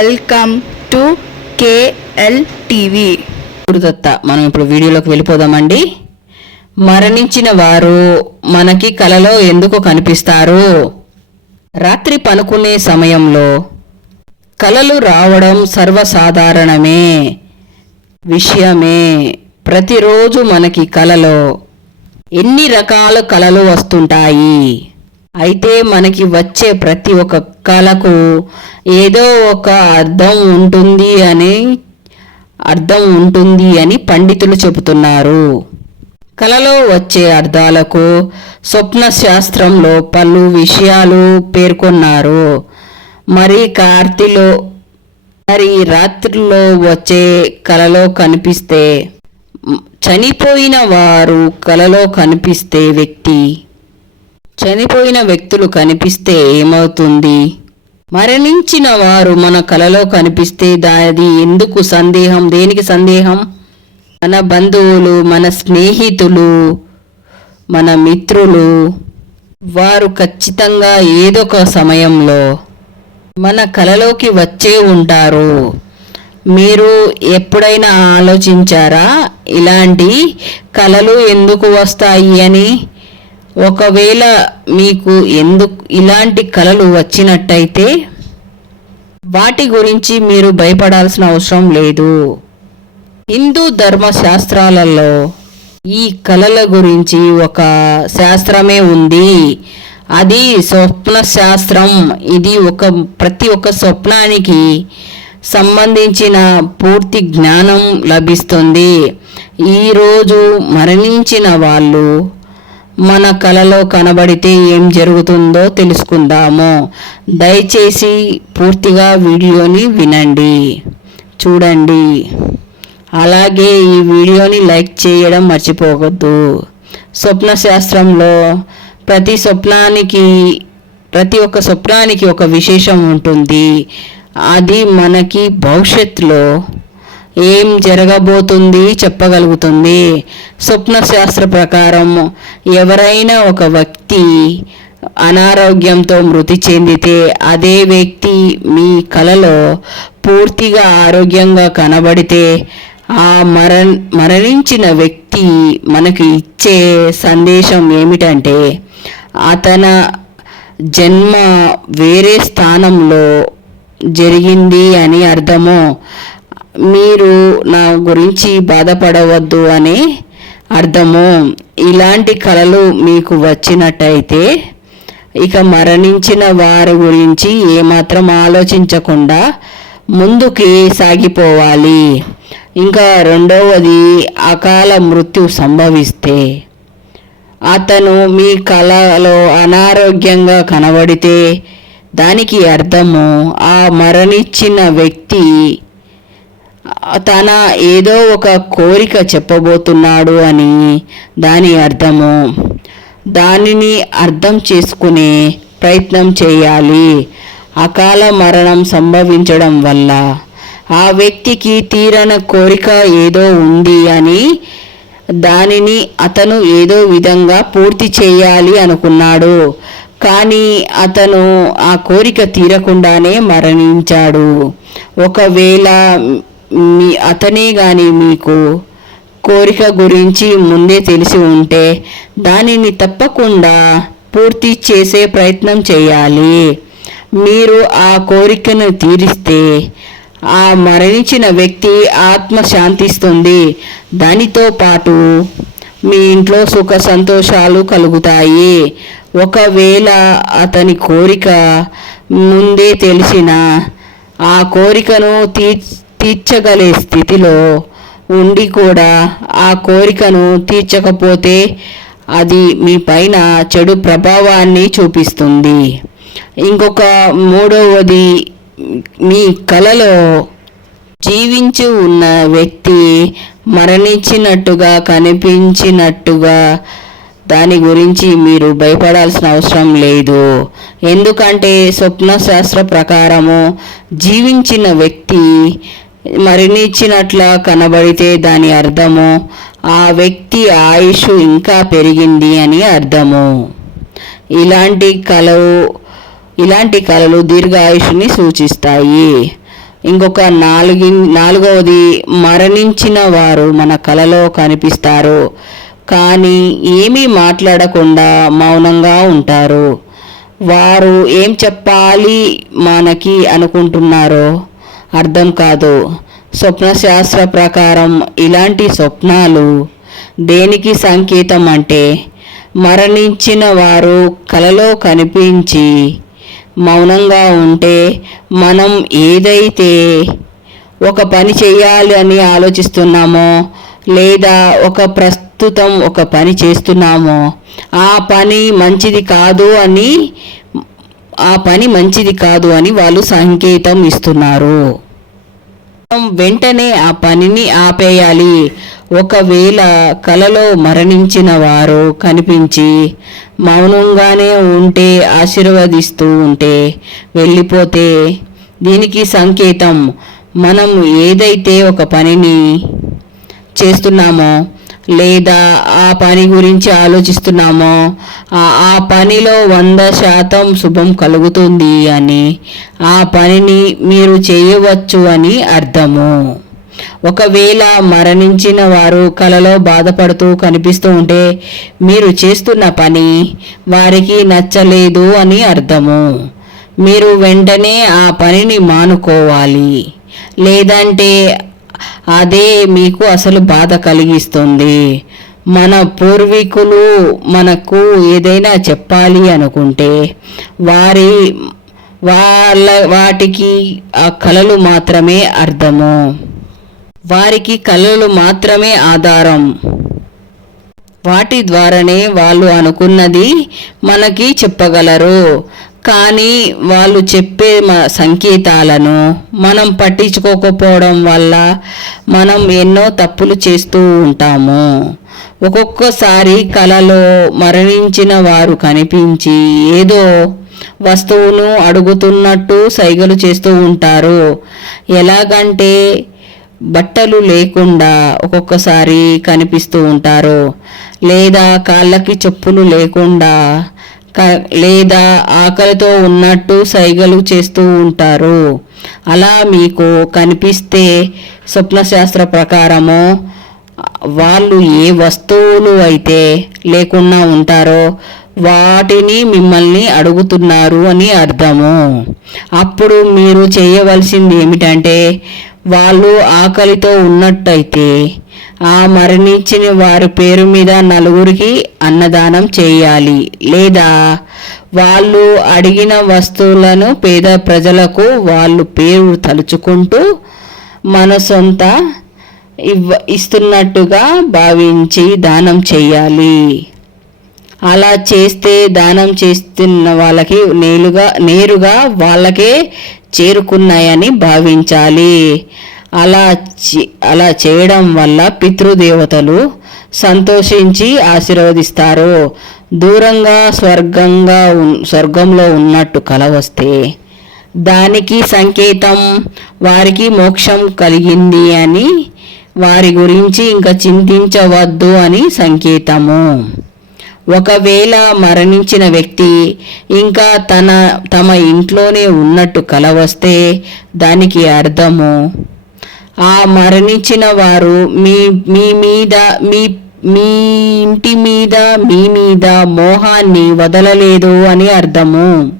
Welcome to KL TV. దత్త మనం ఇప్పుడు వీడియోలోకి వెళ్ళిపోదామండి. మరణించిన వారు మనకి కలలో ఎందుకు కనిపిస్తారు? రాత్రి పనుకునే సమయంలో కలలు రావడం సర్వసాధారణమే విషయమే. ప్రతిరోజు మనకి కలలో ఎన్ని రకాల కలలు వస్తుంటాయి? అయితే మనకి వచ్చే ప్రతి ఒక్క కళకు ఏదో ఒక అర్థం ఉంటుంది అని అర్థం ఉంటుంది అని పండితులు చెబుతున్నారు. కలలో వచ్చే అర్థాలకు స్వప్న శాస్త్రంలో పలు విషయాలు పేర్కొన్నారు. మరి కార్తీలో మరి రాత్రిలో వచ్చే కలలో కనిపిస్తే చనిపోయిన వారు కలలో కనిపిస్తే వ్యక్తి చనిపోయిన వ్యక్తులు కనిపిస్తే ఏమవుతుంది? మరణించిన వారు మన కలలో కనిపిస్తే దాది ఎందుకు సందేహం? దేనికి సందేహం? మన బంధువులు మన స్నేహితులు మన మిత్రులు వారు ఖచ్చితంగా ఏదో ఒక సమయంలో మన కలలోకి వచ్చే ఉంటారు. మీరు ఎప్పుడైనా ఆలోచించారా? ఇలాంటి కలలు ఎందుకు వస్తాయి అని? ఒకవేళ మీకు ఎందుకు ఇలాంటి కలలు వచ్చినట్టయితే వాటి గురించి మీరు భయపడాల్సిన అవసరం లేదు. హిందూ ధర్మ శాస్త్రాలలో ఈ కళల గురించి ఒక శాస్త్రమే ఉంది. అది స్వప్న శాస్త్రం ఇది ఒక ప్రతి ఒక్క స్వప్నానికి సంబంధించిన పూర్తి జ్ఞానం లభిస్తుంది. ఈరోజు మరణించిన వాళ్ళు మన కలలో కనబడితే ఏం జరుగుతుందో తెలుసుకుందాము. దయచేసి పూర్తిగా వీడియోని వినండి. చూడండి. అలాగే ఈ వీడియోని లైక్ చేయడం మర్చిపోవద్దు. స్వప్న శాస్త్రంలో ప్రతి స్వప్నానికి ప్రతి ఒక్క స్వప్నానికి ఒక విశేషం ఉంటుంది. అది మనకి భవిష్యత్తులో ఏం జరగబోతుంది చెప్పగలుగుతుంది. స్వప్నశాస్త్ర ప్రకారం ఎవరైనా ఒక వ్యక్తి అనారోగ్యంతో మృతి చెందితే అదే వ్యక్తి మీ కలలో పూర్తిగా ఆరోగ్యంగా కనబడితే ఆ మర మరణించిన వ్యక్తి మనకు ఇచ్చే సందేశం ఏమిటంటే అతన జన్మ వేరే స్థానంలో జరిగింది అని అర్థము. మీరు నా గురించి బాధపడవద్దు అని అర్థము. ఇలాంటి కళలు మీకు వచ్చినట్టయితే ఇక మరణించిన వారి గురించి ఏమాత్రం ఆలోచించకుండా ముందుకి సాగిపోవాలి. ఇంకా రెండవది అకాల మృత్యు సంభవిస్తే. అతను మీ కళలో అనారోగ్యంగా కనబడితే దానికి అర్థము ఆ మరణించిన వ్యక్తి తన ఏదో ఒక కోరిక చెప్పబోతున్నాడు అని దాని అర్థము. దానిని అర్థం చేసుకునే ప్రయత్నం చేయాలి. అకాల మరణం సంభవించడం వల్ల ఆ వ్యక్తికి తీరన కోరిక ఏదో ఉంది అని దానిని అతను ఏదో విధంగా పూర్తి చేయాలి అనుకున్నాడు. కానీ అతను ఆ కోరిక తీరకుండానే మరణించాడు. ఒకవేళ మీ అతనే కానీ మీకు కోరిక గురించి ముందే తెలిసి ఉంటే దానిని తప్పకుండా పూర్తి చేసే ప్రయత్నం చేయాలి. మీరు ఆ కోరికను తీరిస్తే ఆ మరణించిన వ్యక్తి ఆత్మ శాంతిస్తుంది. దానితో పాటు మీ ఇంట్లో సుఖ సంతోషాలు కలుగుతాయి. ఒకవేళ అతని కోరిక ముందే తెలిసిన ఆ కోరికను తీర్చి తీర్చగలే స్థితిలో ఉండి కూడా ఆ కోరికను తీర్చకపోతే అది మీ పైన చెడు ప్రభావాన్ని చూపిస్తుంది. ఇంకొక మూడవది మీ కలలో జీవించి ఉన్న వ్యక్తి మరణించినట్టుగా కనిపించినట్టుగా దాని గురించి మీరు భయపడాల్సిన అవసరం లేదు. ఎందుకంటే స్వప్న శాస్త్ర ప్రకారము జీవించిన వ్యక్తి మరణించినట్ల కనబడితే దాని అర్థము ఆ వ్యక్తి ఆయుష్ ఇంకా పెరిగింది అని అర్థము. ఇలాంటి కలవు ఇలాంటి కళలు దీర్ఘాయుషుని సూచిస్తాయి. ఇంకొక నాలుగి నాలుగవది మరణించిన వారు మన కలలో కనిపిస్తారు కానీ ఏమీ మాట్లాడకుండా మౌనంగా ఉంటారు. వారు ఏం చెప్పాలి మనకి అనుకుంటున్నారో అర్థం కాదు. స్వప్నశాస్త్ర ప్రకారం ఇలాంటి స్వప్నాలు దేనికి సంకేతం అంటే మరణించిన వారు కలలో కనిపించి మౌనంగా ఉంటే మనం ఏదైతే ఒక పని చేయాలి అని ఆలోచిస్తున్నామో లేదా ఒక ప్రస్తుతం ఒక పని చేస్తున్నామో ఆ పని మంచిది కాదు అని ఆ పని మంచిది కాదు అని వాళ్ళు సంకేతం ఇస్తున్నారు. మనం వెంటనే ఆ పనిని ఆపేయాలి. ఒకవేళ కలలో మరణించిన వారు కనిపించి మౌనంగానే ఉంటే ఆశీర్వదిస్తూ ఉంటే వెళ్ళిపోతే దీనికి సంకేతం మనం ఏదైతే ఒక పనిని చేస్తున్నామో లేదా ఆ పని గురించి ఆలోచిస్తున్నామో ఆ ఆ పనిలో వంద శాతం శుభం కలుగుతుంది అని ఆ పనిని మీరు చేయవచ్చు అని అర్థము. ఒకవేళ మరణించిన వారు కలలో బాధపడుతూ కనిపిస్తూ ఉంటే మీరు చేస్తున్న పని వారికి నచ్చలేదు అని అర్థము. మీరు వెంటనే ఆ పనిని మానుకోవాలి. లేదంటే అదే మీకు అసలు బాధ కలిగిస్తుంది. మన పూర్వీకులు మనకు ఏదైనా చెప్పాలి అనుకుంటే వారి వాళ్ళ వాటికి ఆ కళలు మాత్రమే అర్థము. వారికి కళలు మాత్రమే ఆధారం. వాటి ద్వారానే వాళ్ళు అనుకున్నది మనకి చెప్పగలరు. కానీ వాళ్ళు చెప్పే మ- సంకేతాలను మనం పట్టించుకోకపోవడం వల్ల మనం ఎన్నో తప్పులు చేస్తూ ఉంటాము. ఒక్కొక్కసారి కలలో మరణించిన వారు కనిపించి ఏదో వస్తువును అడుగుతున్నట్టు సైగలు చేస్తూ ఉంటారు. ఎలాగంటే బట్టలు లేకుండా ఒక్కొక్కసారి కనిపిస్తూ ఉంటారు. లేదా కాళ్ళకి చెప్పులు లేకుండా లేదా ఆకలితో ఉన్నట్టు సైగలు చేస్తూ ఉంటారు. అలా మీకు కనిపిస్తే స్వప్నశాస్త్ర ప్రకారము వాళ్ళు ఏ వస్తువులు అయితే లేకుండా ఉంటారో వాటిని మిమ్మల్ని అడుగుతున్నారు అని అర్థము. అప్పుడు మీరు చేయవలసింది ఏమిటంటే వాళ్ళు ఆకలితో ఉన్నట్టయితే ఆ మరణించిన వారి పేరు మీద నలుగురికి అన్నదానం చేయాలి. లేదా వాళ్ళు అడిగిన వస్తువులను పేద ప్రజలకు వాళ్ళు పేరు తలుచుకుంటూ మన సొంత ఇవ్వ ఇస్తున్నట్టుగా భావించి దానం చేయాలి. అలా చేస్తే దానం చేస్తున్న వాళ్ళకి నేరుగా నేరుగా వాళ్ళకే చేరుకున్నాయని భావించాలి. అలా అలా చేయడం వల్ల పితృదేవతలు సంతోషించి ఆశీర్వదిస్తారు. దూరంగా స్వర్గంగా స్వర్గంలో ఉన్నట్టు కల వస్తే దానికి సంకేతం వారికి మోక్షం కలిగింది అని వారి గురించి ఇంకా చింతించవద్దు అని సంకేతము. ఒకవేళ మరణించిన వ్యక్తి ఇంకా తన తమ ఇంట్లోనే ఉన్నట్టు కల వస్తే దానికి అర్థము? ఆ మరణించిన వారు మీ మీ మీద మీ మీ ఇంటి మీద మీ మీద మోహాన్ని వదలలేదు అని అర్థము.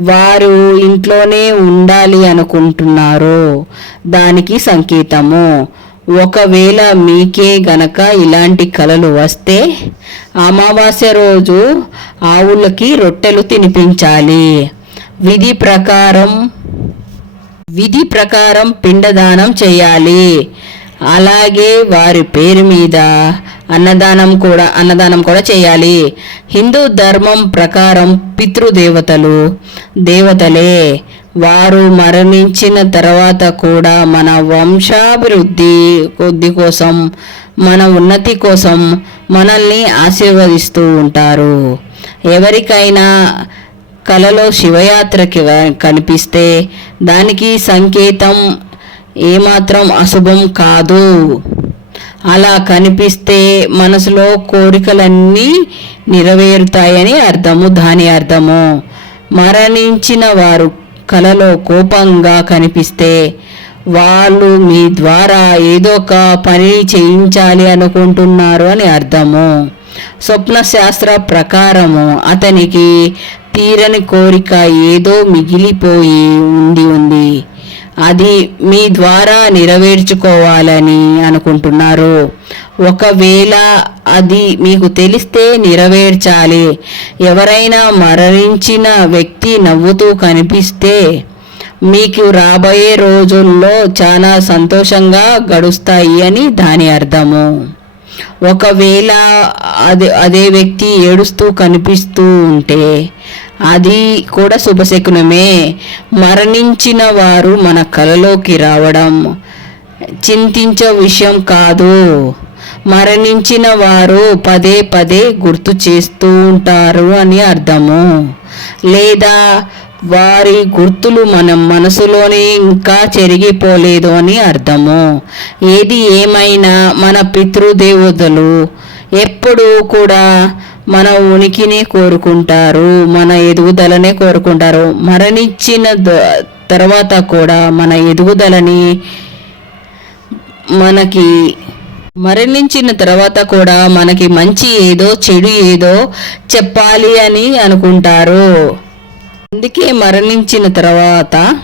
వారు ఇంట్లోనే ఉండాలి అనుకుంటున్నారు. దానికి సంకేతము. ఒకవేళ మీకే గనక ఇలాంటి కలలు వస్తే అమావాస్య రోజు ఆవులకి రొట్టెలు తినిపించాలి. విధి ప్రకారం విధి ప్రకారం పిండదానం చేయాలి. అలాగే వారి పేరు మీద అన్నదానం కూడా అన్నదానం కూడా చేయాలి. హిందూ ధర్మం ప్రకారం పితృదేవతలు దేవతలే వారు మరణించిన తర్వాత కూడా మన వంశాభివృద్ధి కొద్ది కోసం మన ఉన్నతి కోసం మనల్ని ఆశీర్వదిస్తూ ఉంటారు. ఎవరికైనా కలలో శివయాత్రకి వ- కనిపిస్తే దానికి సంకేతం ఏమాత్రం అశుభం కాదు. అలా కనిపిస్తే మనసులో కోరికలన్నీ నెరవేరుతాయని అర్థము దాని అర్థము. మరణించిన వారు కలలో కోపంగా కనిపిస్తే వాళ్ళు మీ ద్వారా ఏదో ఒక పని చేయించాలి అనుకుంటున్నారు అని అర్థము. స్వప్న శాస్త్ర ప్రకారము అతనికి తీరని కోరిక ఏదో మిగిలిపోయి ఉండి ఉంది. అది మీ ద్వారా నెరవేర్చుకోవాలని అనుకుంటున్నారు. ఒకవేళ అది మీకు తెలిస్తే నెరవేర్చాలి. ఎవరైనా మరణించిన వ్యక్తి నవ్వుతూ కనిపిస్తే మీకు రాబోయే రోజుల్లో చాలా సంతోషంగా గడుస్తాయి అని దాని అర్థము. ఒకవేళ అదే అదే వ్యక్తి ఏడుస్తూ కనిపిస్తూ ఉంటే అది కూడా శుభశకునమే. మరణించిన వారు మన కలలోకి రావడం చింతించే విషయం కాదు. మరణించిన వారు పదే పదే గుర్తు చేస్తూ ఉంటారు అని అర్థము. లేదా వారి గుర్తులు మన మనసులోనే ఇంకా చెరిగిపోలేదు అని అర్థము. ఏది ఏమైనా మన పితృదేవతలు ఎప్పుడూ కూడా మన ఉనికిని కోరుకుంటారు మన ఎదుగుదలనే కోరుకుంటారు. మరణించిన తర్వాత కూడా మన ఎదుగుదలని మనకి మరణించిన తర్వాత కూడా మనకి మంచి ఏదో చెడు ఏదో చెప్పాలి అని అనుకుంటారు. అందుకే మరణించిన తర్వాత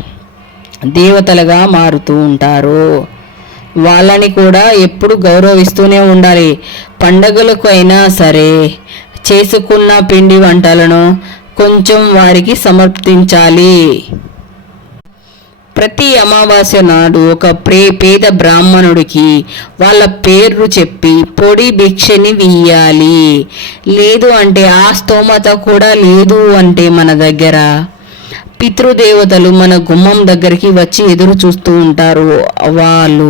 దేవతలుగా మారుతూ ఉంటారు. వాళ్ళని కూడా ఎప్పుడు గౌరవిస్తూనే ఉండాలి. పండగలకు అయినా సరే చేసుకున్న పిండి వంటలను కొంచెం వారికి సమర్పించాలి. ప్రతి అమావాస్య నాడు ఒక ప్రే పేద బ్రాహ్మణుడికి వాళ్ళ పేర్లు చెప్పి పొడి భిక్షని వీయాలి లేదు అంటే ఆ స్తోమత కూడా లేదు అంటే మన దగ్గర. పితృదేవతలు మన గుమ్మం దగ్గరికి వచ్చి ఎదురు చూస్తూ ఉంటారు. వాళ్ళు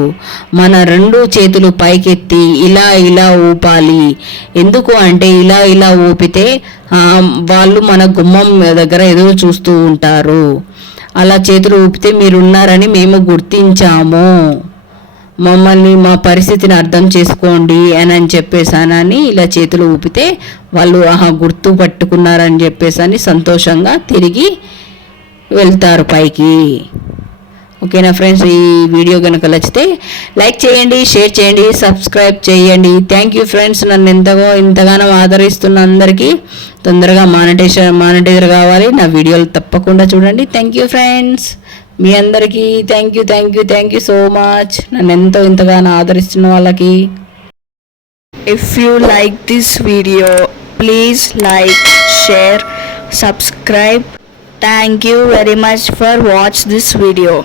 మన రెండు చేతులు పైకెత్తి ఇలా ఇలా ఊపాలి. ఎందుకు అంటే ఇలా ఇలా ఊపితే వాళ్ళు మన గుమ్మం దగ్గర ఎదురు చూస్తూ ఉంటారు. అలా చేతులు ఊపితే మీరున్నారని మేము గుర్తించాము. మమ్మల్ని మా పరిస్థితిని అర్థం చేసుకోండి అని అని చెప్పేసానని ఇలా చేతులు ఊపితే వాళ్ళు ఆహా గుర్తు పట్టుకున్నారని చెప్పేసని సంతోషంగా తిరిగి వెళ్తారు పైకి. ఓకేనా ఫ్రెండ్స్? ఈ వీడియో కనుక నచ్చితే లైక్ చేయండి షేర్ చేయండి సబ్స్క్రైబ్ చేయండి. Thank you friends. నన్ను ఎంతగా ఇంతగానో ఆదరిస్తున్న అందరికీ తొందరగా మానిటేషన్ మానిటైజర్ కావాలి. నా వీడియోలు తప్పకుండా చూడండి. Thank you friends. మీ అందరికీ thank you thank you thank you so much నన్ను ఎంతో ఇంతగానో ఆదరిస్తున్న వాళ్ళకి. If you like this video please like share subscribe Thank you very much for watch this video.